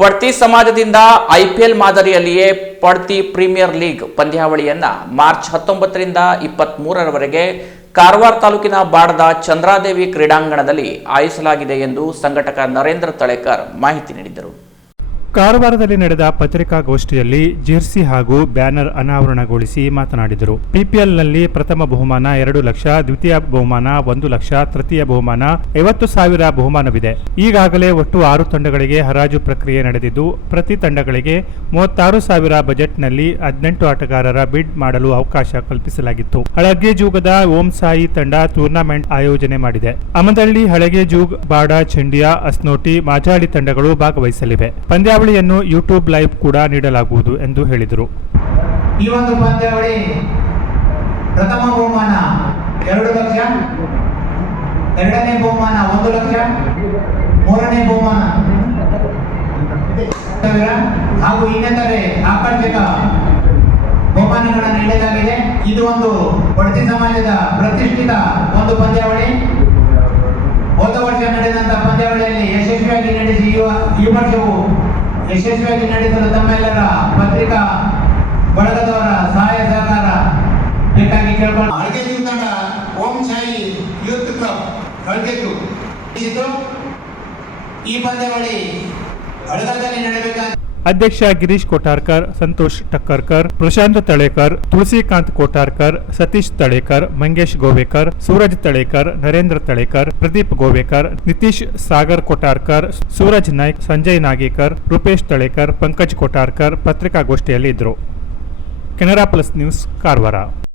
ಪಡ್ತಿ ಸಮಾಜದಿಂದ ಐಪಿಎಲ್ ಮಾದರಿಯಲ್ಲಿಯೇ Padti premier league ಪಂದ್ಯಾವಳಿಯನ್ನ ಮಾರ್ಚ್ 19ರಿಂದ 23ರವರೆಗೆ ಕಾರವಾರ ತಾಲೂಕಿನ ಬಾಡದ ಚಂದ್ರಾದೇವಿ ಕ್ರೀಡಾಂಗಣದಲ್ಲಿ ಆಯೋಜಿಸಲಾಗಿದೆ ಎಂದು ಸಂಘಟಕ ನರೇಂದ್ರ ತಳೇಕರ್ ಮಾಹಿತಿ ನೀಡಿದರು. ಕಾರವಾರದಲ್ಲಿ ನಡೆದ ಪತ್ರಿಕಾಗೋಷ್ಠಿಯಲ್ಲಿ ಜೆರ್ಸಿ ಹಾಗೂ ಬ್ಯಾನರ್ ಅನಾವರಣಗೊಳಿಸಿ ಮಾತನಾಡಿದರು. ಪಿಪಿಎಲ್ನಲ್ಲಿ ಪ್ರಥಮ ಬಹುಮಾನ 2 ಲಕ್ಷ, ದ್ವಿತೀಯ ಬಹುಮಾನ 1 ಲಕ್ಷ, ತೃತೀಯ ಬಹುಮಾನ 50,000 ಬಹುಮಾನವಿದೆ. ಈಗಾಗಲೇ ಒಟ್ಟು 6 ತಂಡಗಳಿಗೆ ಹರಾಜು ಪ್ರಕ್ರಿಯೆ ನಡೆದಿದ್ದು, ಪ್ರತಿ ತಂಡಗಳಿಗೆ 36,000 ಬಜೆಟ್ನಲ್ಲಿ 18 ಆಟಗಾರರ ಬಿಡ್ ಮಾಡಲು ಅವಕಾಶ ಕಲ್ಪಿಸಲಾಗಿತ್ತು. ಹಳಗೆಜೂಗದ ಓಂ ಸಾಯಿ ತಂಡ ಟೂರ್ನಮೆಂಟ್ ಆಯೋಜನೆ ಮಾಡಿದೆ. ಅಮದಳ್ಳಿ, ಹಳಗೆಜೂಗ್, ಬಾಡ, ಚಂಡಿಯಾ, ಅಸ್ನೋಟಿ, ಮಾಜಾಳಿ ತಂಡಗಳು ಭಾಗವಹಿಸಲಿವೆ. ಪಂದ್ಯಾವಳಿಯನ್ನು ಯೂಟ್ಯೂಬ್ ಲೈವ್ ಕೂಡ ನೀಡಲಾಗುವುದು ಎಂದು ಹೇಳಿದರು. ಈ ಒಂದು ಪಂದ್ಯಾವಳಿ ಪ್ರಥಮ ಬಹುಮಾನ 2 ಲಕ್ಷ, ಎರಡನೇ ಬಹುಮಾನ 1 ಲಕ್ಷ, ಮೂರನೇ ಬಹುಮಾನ ಹಾಗೂ ಇನ್ನಿತರೆ ಆಕರ್ಷಕ ಬಹುಮಾನಗಳನ್ನು ನೀಡಲಾಗಿದೆ. ಇದು ಒಂದು ಪಡ್ತಿ ಸಮಾಜದ ಪ್ರತಿಷ್ಠಿತ ಒಂದು ಪಂದ್ಯಾವಳಿ. ಹೋದ ವರ್ಷ ನಡೆದಂತಹ ಪಂದ್ಯಾವಳಿಯಲ್ಲಿ ಯಶಸ್ವಿಯಾಗಿ ನಡೆಸಿ ಈ ವರ್ಷವೂ ಯಶಸ್ವಿಯಾಗಿ ನಡೆಸಲು ತಮ್ಮೆಲ್ಲರ ಪತ್ರಿಕಾ ಬಳಗದವರ ಸಹಾಯ ಸಹಕಾರ ಬೇಕಾಗಿ ಕೇಳ್ಕೊಂಡು ಹಳಗೆಜೂಗ್ ತಂಡ ಓಂ ಸಾಯಿ ಯೂತ್ ಕ್ಲಬ್ ಹಳಗೆಜೂಗ್ ಈ ಪಂದ್ಯಾವಳಿ ಹಳಗದಲ್ಲಿ ನಡೆಯಬೇಕಾದ ಅಧ್ಯಕ್ಷ ಗಿರೀಶ್ ಕೋಟಾರ್ಕರ್, ಸಂತೋಷ್ ಟಕ್ಕರ್ಕರ್, ಪ್ರಶಾಂತ್ ತಳೇಕರ್, ತುಳಸಿಕಾಂತ್ ಕೋಟಾರ್ಕರ್, ಸತೀಶ್ ತಳೇಕರ್, ಮಂಗೇಶ್ ಗೋವೇಕರ್, ಸೂರಜ್ ತಳೇಕರ್, ನರೇಂದ್ರ ತಳೇಕರ್, ಪ್ರದೀಪ್ ಗೋವೇಕರ್, ನಿತೀಶ್ ಸಾಗರ್ ಕೋಟಾರ್ಕರ್, ಸೂರಜ್ ನಾಯ್ಕ್, ಸಂಜಯ್ ನಾಗೇಕರ್, ರೂಪೇಶ್ ತಳೇಕರ್, ಪಂಕಜ್ ಕೋಟಾರ್ಕರ್ ಪತ್ರಿಕಾಗೋಷ್ಠಿಯಲ್ಲಿ ಇದ್ದರು. Canara plus news, Karwar.